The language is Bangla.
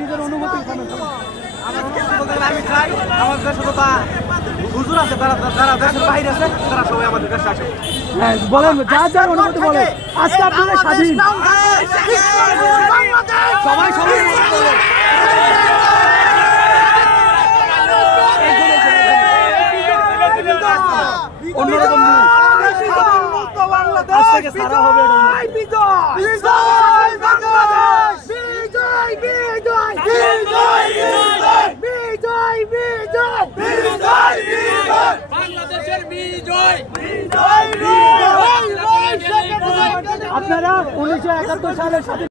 নিজের অনুভূতি আমি চাই আমাদের দেশে তো হুজুর আছে যারা দেশের বাইরে আছে তারা সবাই আমাদের দেশে আসে। বলেন যার যার অনুভূতি বলে আজকে আপনারা স্বাধীন সবাই সবাই অন্যরকম আজ থেকে সারা হবে আপনারা 1971 সালের